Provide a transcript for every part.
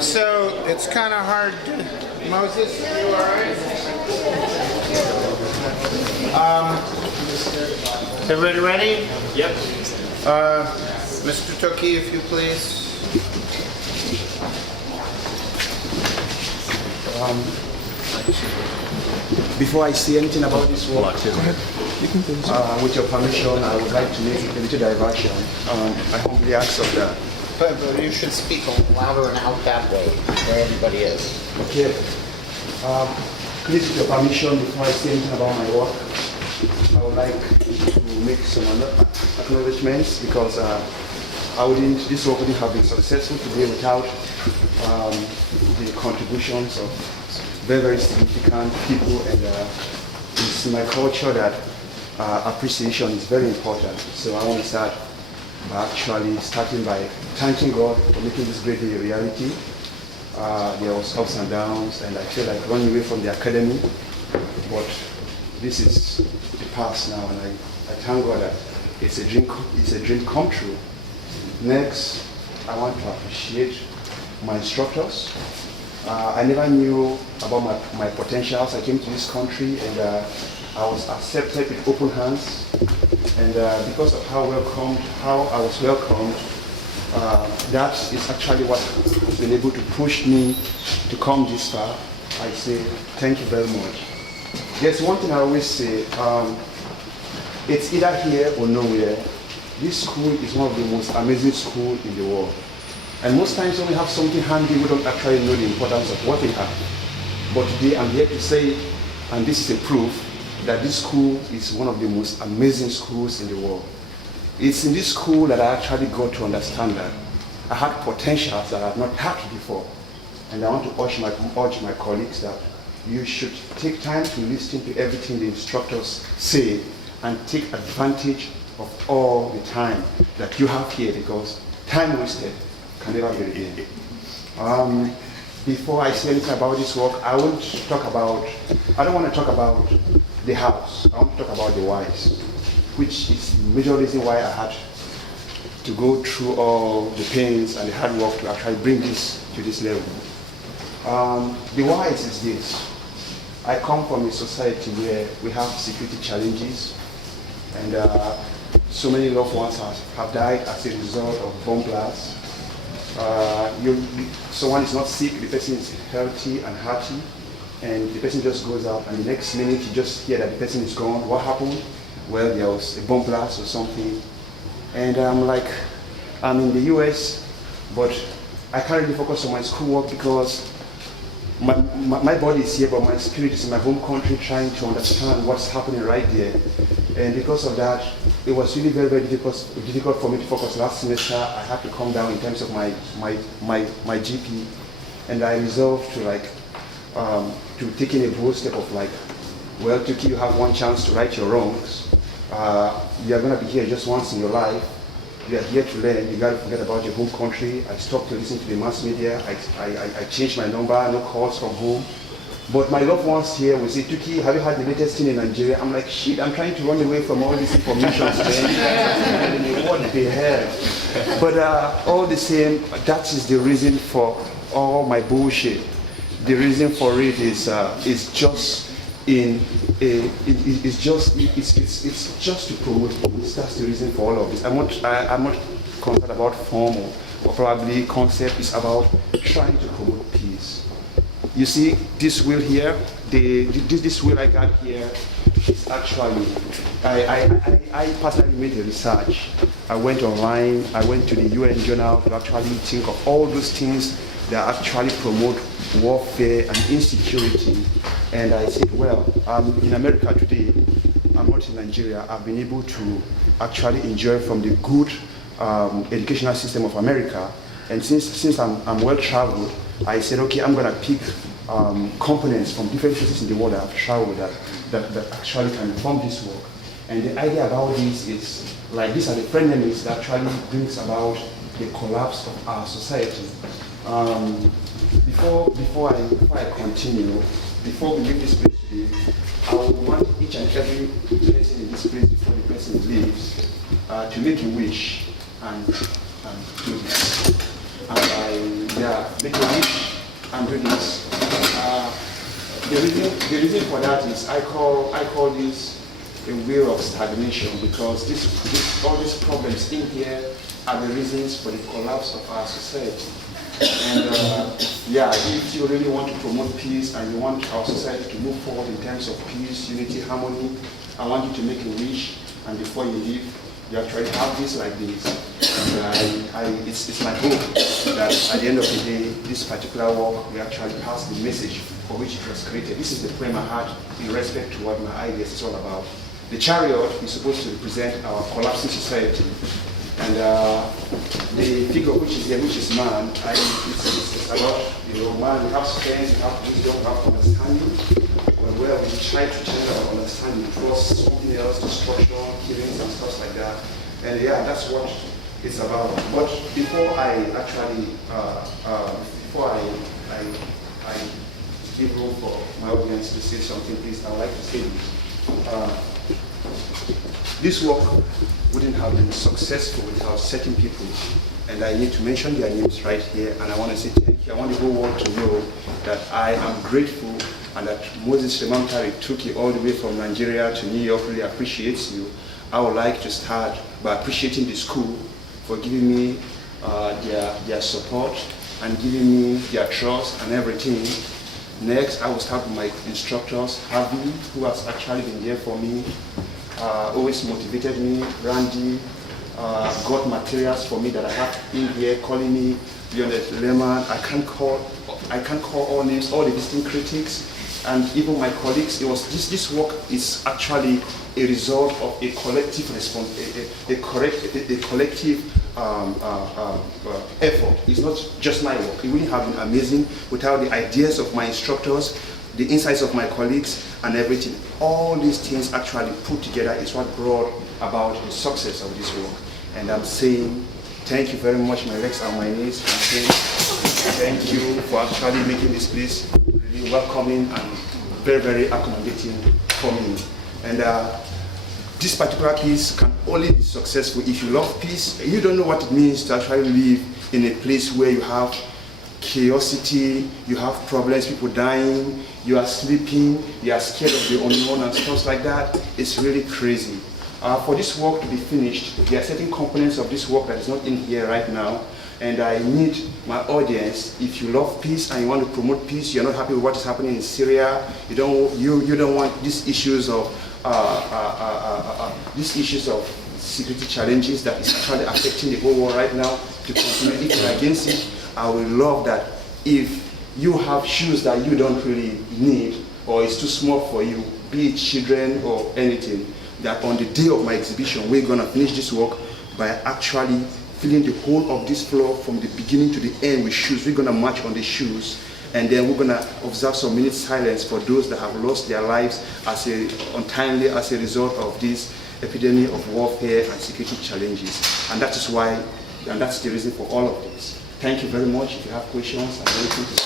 So it's kind of hard. Moses, you all right? Everybody ready? Yep. Mr. Tuki, if you please. Before I say anything about this work, with your permission, I would like to make a little diversion. I humbly ask of that. But you should speak a little louder and out that way, where everybody is. Okay. Please, with your permission, before I say anything about my work, I would like to make some acknowledgements because this work wouldn't have been successful today without the contributions of very, very significant people, and it's in my culture that appreciation is very important. So I want to start by starting by thanking God for making this great day a reality. There was ups and downs, and I feel like running away from the academy, but this is the past now, and I thank God that it's a dream come true. Next, I want to appreciate my instructors. I never knew about my potentials. I came to this country and I was accepted with open hands. And because of how I was welcomed, that is actually what has been able to push me to come this far. I say thank you very much. There's one thing I always say, it's either here or nowhere. This school is one of the most amazing schools in the world. And most times when we have something handy, we don't actually know the importance of what we have. But today I'm here to say, and this is a proof, that this school is one of the most amazing schools in the world. It's in this school that I actually got to understand that I had potentials that I had not had before. And I want to urge my colleagues that you should take time to listen to everything the instructors say and take advantage of all the time that you have here, because time wasted can never be regained. Before I say anything about this work, I don't want to talk about the house. I want to talk about the whys, which is the major reason why I had to go through all the pains and the hard work to actually bring this to this level. The whys is this. I come from a society where we have security challenges, and so many loved ones have died as a result of bomb blasts. Someone is not sick, the person is healthy and hearty, and the person just goes out, and the next minute you just hear that the person is gone. What happened? Well, there was a bomb blast or something. And I'm in the US, but I can't really focus on my schoolwork because my body is here, but my spirit is in my home country trying to understand what's happening right there. And because of that, it was really very, very difficult for me to focus. Last semester, I had to come down in terms of my GP, and I resolved to taking a bold step of well, Tuki, you have one chance to right your wrongs. You are going to be here just once in your life. You are here to learn. You got to forget about your home country. I stopped to listen to the mass media. I changed my number, no calls from home. But my loved ones here will say, Tuki, have you had the latest thing in Nigeria? I'm like, shit, I'm trying to run away from all this information today. What they have. But all the same, that is the reason for all my bullshit. The reason for it is just to promote peace. That's the reason for all of this. I'm not concerned about form or probably concept. It's about trying to promote peace. You see, this wheel here, this wheel I got here is actually, I personally made a research. I went online, I went to the UN journal to actually think of all those things that actually promote warfare and insecurity. And I said, well, I'm in America today. I'm not in Nigeria. I've been able to actually enjoy from the good educational system of America. And since I'm well traveled, I said, okay, I'm going to pick components from different places in the world that I've traveled that actually can form this work. And the idea about this is, these are the frenemies that actually brings about the collapse of our society. Before I continue, before we leave this place today, I would want each and every person in this place before the person leaves to make a wish and do this. And yeah, make a wish and do this. The reason for that is I call this a wheel of stagnation, because all these problems in here are the reasons for the collapse of our society. And yeah, if you really want to promote peace and you want our society to move forward in terms of peace, unity, harmony, I want you to make a wish, and before you leave, you actually have this like this. And it's my hope that at the end of the day, this particular work will actually pass the message for which it was created. This is the frame I had in respect to what my ideas is all about. The chariot is supposed to represent our collapsing society. And the figure which is here, which is man, it's about, man, we have strength, we have wisdom, we have understanding. But where we try to change our understanding towards something else, destruction, killings, and stuff like that. And yeah, that's what it's about. But before I actually, before I give room for my audience to say something, please, I would like to say this. This work wouldn't have been successful without certain people, and I need to mention their names right here, and I want to say thank you. I want the whole world to know that I am grateful, and that Moses Remantari Tuki, all the way from Nigeria to New York, really appreciates you. I would like to start by appreciating the school for giving me their support and giving me their trust and everything. Next, I will start with my instructors, Harvey, who has actually been there for me, always motivated me. Randy got materials for me that I have in here, calling me Leonard Lehman. I can't call all names, all the visiting critics, and even my colleagues. It was this work is actually a result of a collective effort. It's not just my work. It wouldn't have been amazing without the ideas of my instructors, the insights of my colleagues, and everything. All these things actually put together is what brought about the success of this work. And I'm saying thank you very much, my legs and my knees. I'm saying thank you for actually making this place really welcoming and very, very accommodating for me. And this particular piece can only be successful if you love peace. You don't know what it means to actually live in a place where you have chaosity, you have problems, people dying, you are sleeping, you are scared of the unknown and stuff like that. It's really crazy. For this work to be finished, there are certain components of this work that is not in here right now, and I need my audience. If you love peace and you want to promote peace, you're not happy with what is happening in Syria, you don't want these issues of security challenges that is actually affecting the whole world right now to continue. If you're against it, I would love that if you have shoes that you don't really need or it's too small for you, be it children or anything, that on the day of my exhibition, we're gonna finish this work by actually filling the whole of this floor from the beginning to the end with shoes. We're gonna march on the shoes, and then we're gonna observe some minutes silence for those that have lost their lives untimely as a result of this epidemic of warfare and security challenges. And that is why, and that's the reason for all of this. Thank you very much. If you have questions, I'm ready to speak.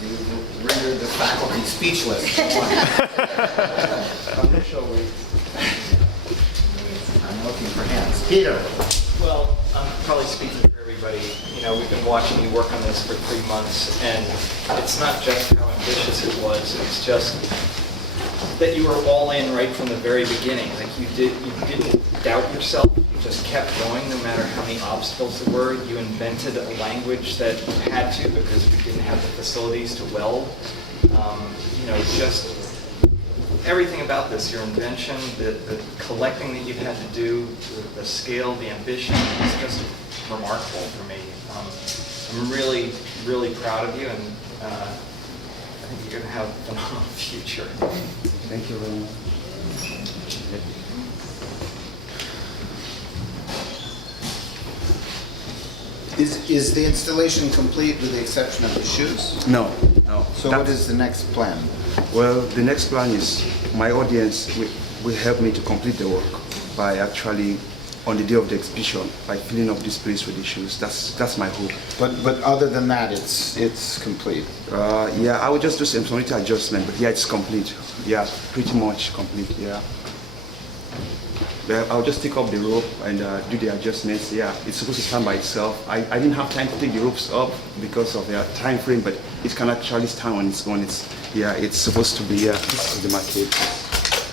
You rendered the faculty speechless. I'm not sure I'm looking for hands. Peter. Well, I'm probably speaking for everybody. You know, we've been watching you work on this for 3 months, and it's not just how ambitious it was, it's just that you were all in right from the very beginning. Like you didn't doubt yourself, you just kept going no matter how many obstacles there were. You invented a language that you had to because we didn't have the facilities to weld. You know, just everything about this, your invention, the collecting that you've had to do, the scale, the ambition, is just remarkable for me. I'm really, really proud of you, and I think you're going to have a phenomenal future. Thank you very much. Is the installation complete with the exception of the shoes? No. So what is the next plan? Well, the next plan is my audience will help me to complete the work by actually on the day of the exhibition by filling up this place with the shoes. That's my hope. But other than that, it's complete. Yeah, I would just do some little adjustment, but yeah, it's complete. Yeah, pretty much complete. Yeah. But I'll just take up the rope and do the adjustments. Yeah, it's supposed to stand by itself. I didn't have time to take the ropes up because of the time frame, but it can actually stand on its own. It's supposed to be. Yeah, this is the market.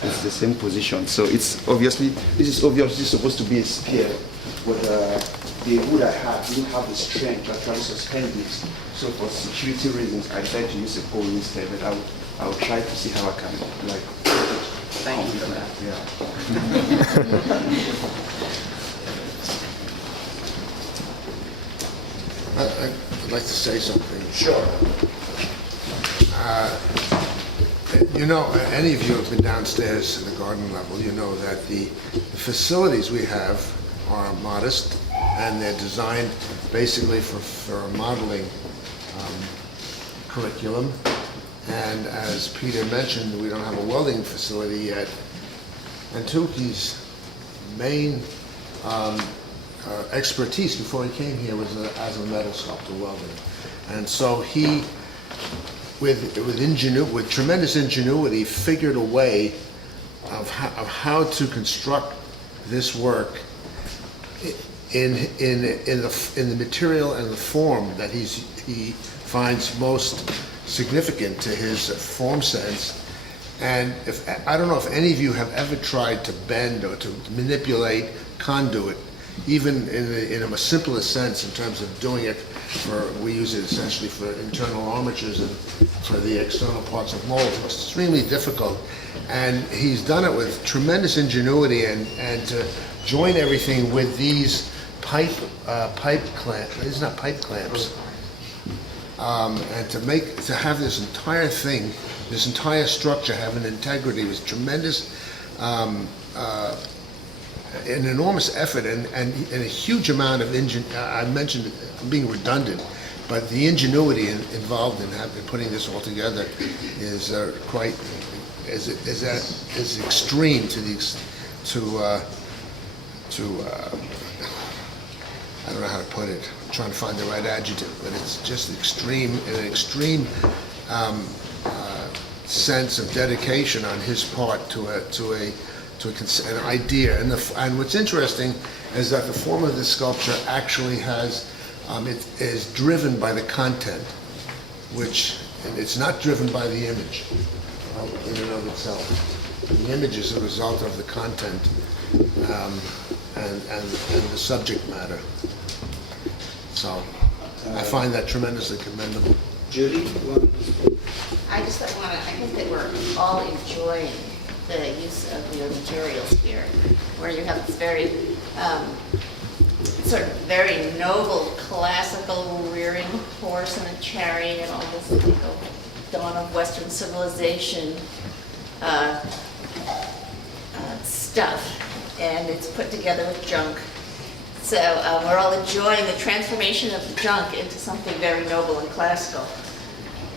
It's the same position. So this is obviously supposed to be a spear, but the wood I had didn't have the strength to actually suspend this. So for security reasons, I decided to use a pole instead. But I will try to see how I can like. Thank you for that. Yeah. I'd like to say something. Sure. You know, any of you have been downstairs in the garden level, you know that the facilities we have are modest, and they're designed basically for a modeling curriculum. And as Peter mentioned, we don't have a welding facility yet. And Tuki's main expertise before he came here was as a metal sculptor welding. And so he, with tremendous ingenuity, figured a way of how to construct this work in the material and the form that he finds most significant to his form sense. And I don't know if any of you have ever tried to bend or to manipulate conduit, even in a simplest sense in terms of doing it we use it essentially for internal armatures and for the external parts of molds. It's extremely difficult. And he's done it with tremendous ingenuity, and to join everything with these pipe clamps, these are not pipe clamps, and to have this entire thing, this entire structure have an integrity was tremendous, an enormous effort and a huge amount of I mentioned it, I'm being redundant, but the ingenuity involved in putting this all together is quite is extreme to I don't know how to put it. I'm trying to find the right adjective, but it's just extreme, an extreme sense of dedication on his part to an idea. And what's interesting is that the form of this sculpture actually has, it is driven by the content, which it's not driven by the image in and of itself. The image is a result of the content and the subject matter. So I find that tremendously commendable. Judy, you want to speak? I think that we're all enjoying the use of your materials here, where you have this very, sort of very noble, classical rearing horse and a chariot, and almost like a dawn of Western civilization stuff, and it's put together with junk. So we're all enjoying the transformation of the junk into something very noble and classical.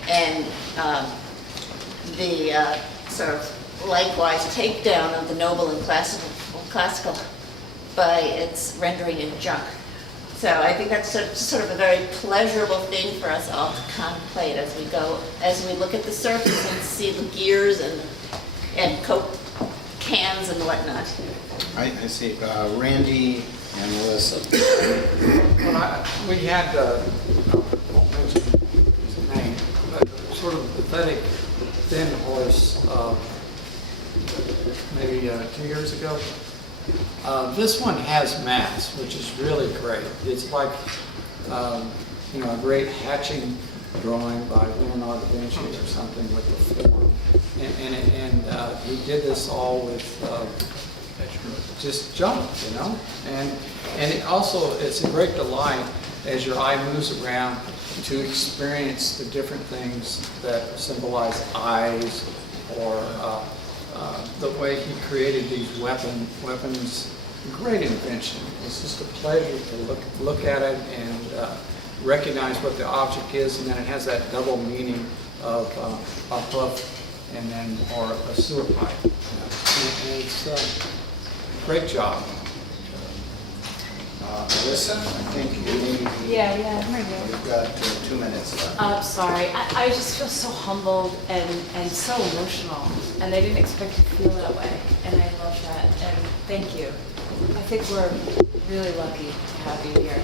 And the sort of likewise takedown of the noble and classical by its rendering in junk. So I think that's sort of a very pleasurable thing for us all to contemplate as we go, as we look at the surface and see the gears and Coke cans and whatnot. I see. Randy and Melissa. We had, I won't mention his name, but sort of pathetic thin horse maybe 2 years ago. This one has mass, which is really great. It's like, a great hatching drawing by Leonardo da Vinci or something with the form. And he did this all with just junk, And it also, it's a great delight as your eye moves around to experience the different things that symbolize eyes, or the way he created these weapons. Great invention. It's just a pleasure to look at it and recognize what the object is, and then it has that double meaning of a hoof and then or a sewer pipe. And it's great job. Alyssa, I think you need, Yeah, I'm ready. you've got 2 minutes left. I'm sorry. I just feel so humbled and so emotional, and I didn't expect to feel that way, and I love that, and thank you. I think we're really lucky to have you here.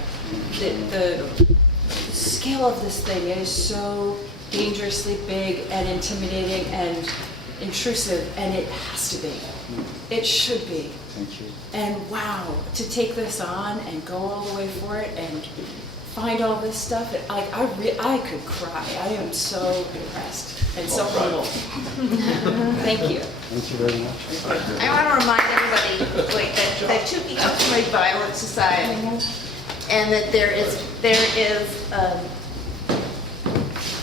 The scale of this thing is so dangerously big and intimidating and intrusive, and it has to be. It should be. Thank you. And wow, to take this on and go all the way for it and find all this stuff, I could cry. I am so impressed and so humbled. Thank you. Thank you very much. I want to remind everybody, that Tuki comes from a violent society, and that there is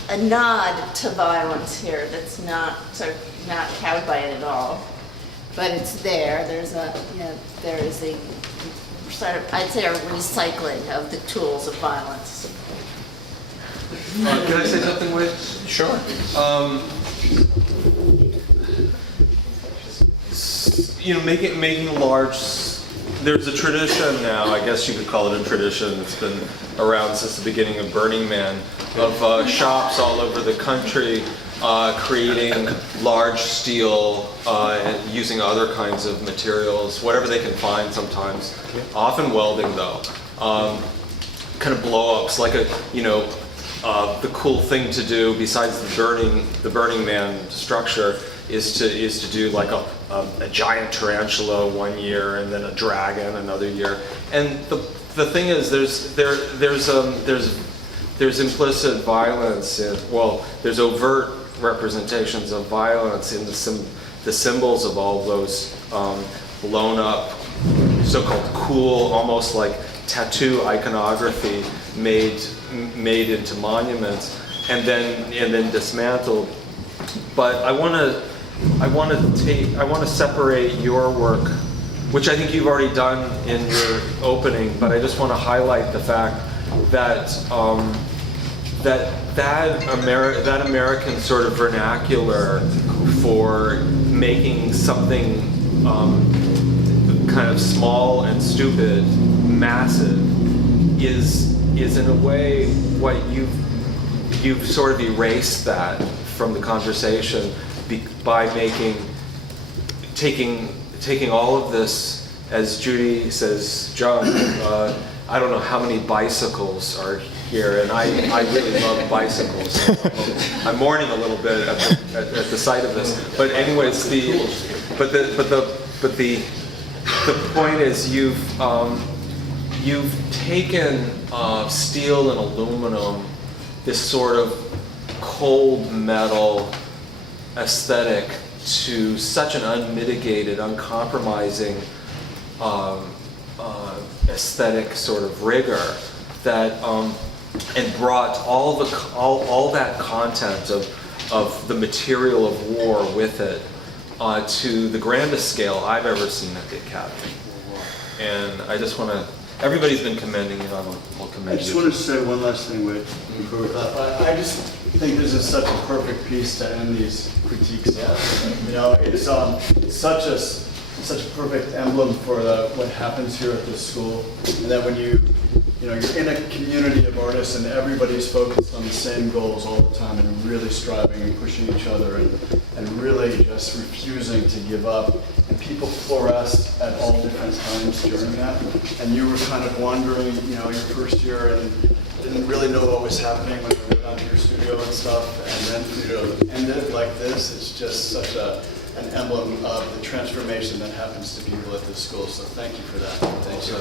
a nod to violence here that's not cowed by it at all, but it's there. There is a sort of, I'd say, a recycling of the tools of violence. Can I say something, Wade? Sure. Making large. There's a tradition now. I guess you could call it a tradition. It's been around since the beginning of Burning Man, of shops all over the country creating large steel, using other kinds of materials, whatever they can find sometimes, often welding though. Kind of blow-ups, like the cool thing to do besides the Burning Man structure is to do like a giant tarantula one year and then a dragon another year. And the thing is, there's implicit violence there's overt representations of violence in the symbols of all those blown up, so-called cool, almost like tattoo iconography made into monuments and then dismantled. But I want to separate your work, which I think you've already done in your opening, but I just want to highlight the fact that that American sort of vernacular for making something kind of small and stupid massive is in a way what you've sort of erased that from the conversation by taking all of this, as Judy says, John, I don't know how many bicycles are here, and I really love bicycles. I'm mourning a little bit at the sight of this. But anyways, the point is you've taken steel and aluminum, this sort of cold metal aesthetic, to such an unmitigated, uncompromising aesthetic sort of rigor that and brought all that content of the material of war with it to the grandest scale I've ever seen at the Academy. And I just want to, everybody's been commending it, I'll commend you. I just wanted to say one last thing, Wade, before we clap. I just think this is such a perfect piece to end these critiques on. It's such a perfect emblem for what happens here at this school, and that when you're in a community of artists and everybody's focused on the same goals all the time and really striving and pushing each other and really just refusing to give up. And people fluoresced at all different times during that. And you were kind of wondering, your first year and didn't really know what was happening when we went out to your studio and stuff. And then, end it like this, it's just such an emblem of the transformation that happens to people at this school. So thank you for that. Thank you.